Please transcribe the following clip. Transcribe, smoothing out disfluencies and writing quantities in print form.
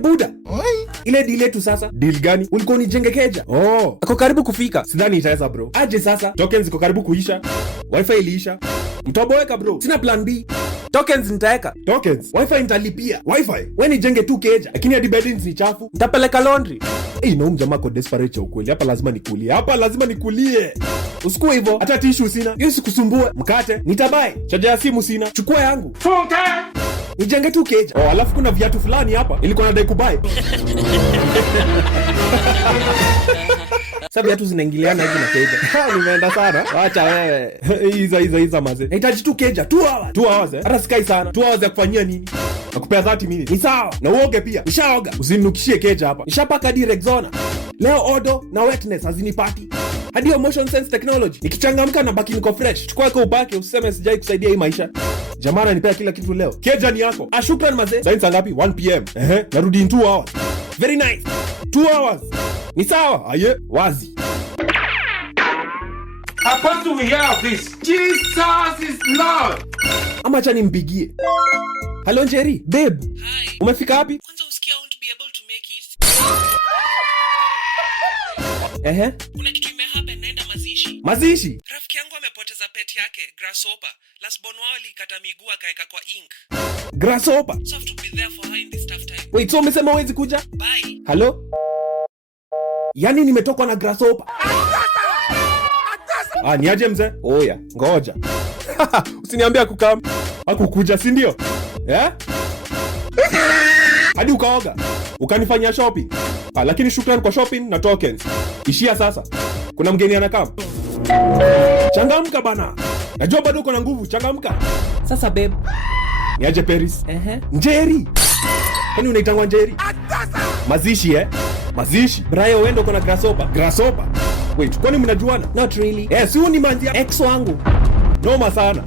Buda. Ile deal yetu sasa. Deal gani? Ulikuwa unijenge keja. Ako karibu kufika. Sidhani itaweza bro. Aje sasa. Tokens ziko karibu kuisha. Wi-Fi iliisha. Mtoboeka bro. Sina plan B. Tokens nitaeka. Tokens. Wi-Fi nitalipia. Wi-Fi. Wewe nijenge tu keja. Lakini hadi beddings ni chafu. Nitapeleka laundry. Na mjamaa ko desperate cha ukweli. Hapa lazima nikulie. Usikue hivyo. Hata tissue sina. Hiyo sikusumbue. Mkate nitabai. Chaja ya simu sina. Chukua yangu. Funka. Nijenge tu keja. Alafu kuna viatu fulani hapa. Nilikuwa nadai kubai. Sasa viatu zinaingiliana hivi na keja. Nimeenda sana. Acha wewe. Hiza maze. Nahitaji tu keja 2 hours. 2 hours eh? Hata sikai sana. 2 hours ya kufanyia nini? Nakupea 30 minutes. Ni sawa. Na uoge pia. Nishaoga. Usinukishie keja hapa. Nishapaka hadi Rexona. Leo odo na wetness hazinipati. Hadi motion sense technology. Nikichangamka na baki niko fresh. Chukua yako ubaki useme sijai kusaidia hii maisha. Jamaa ananipea kila kitu leo. Keja ni yako. Shukran mazee. Sasa ngapi? 1 pm. Narudi in 2 hours. Very nice. 2 hours. Ni sawa. Aye, wazi. How do we hear this? Jesus is Lord. Ama acha nimpigie. Hello Jerry, babe. Hi. Umefika wapi? Kwanza usikia I won't be able to make it. Kuna kitu imehappen, naenda mazishi. Mazishi? Rafiki yangu amepoteza pet yake, Grasshopper. Last born wao alikata miguu akaeka kwa ink. Grasshopper? So I have to be there for her in this tough time. Wait, so umesema huwezi kuja? Bye. Hello? Yani nimetokwa na Grasshopper. Niaje mzee? Oya, ngoja. Usiniambia kukam. Hakukuja, si ndio? Hadi ukaoga. Ukanifanyia shopping. Lakini shukrani kwa shopping na tokens. Ishia sasa. Kuna mgeni anakam. Changamka bana. Najua bado uko na nguvu, changamka. Sasa babe. Niaje Paris? Njeri. Kwani unaitangwa Njeri? Mazishi Mazishi. Brayo wewe ndo uko na Grasshopper. Wait, kwani mnajuana? Not really. Si ni manzi ex wangu. Noma sana.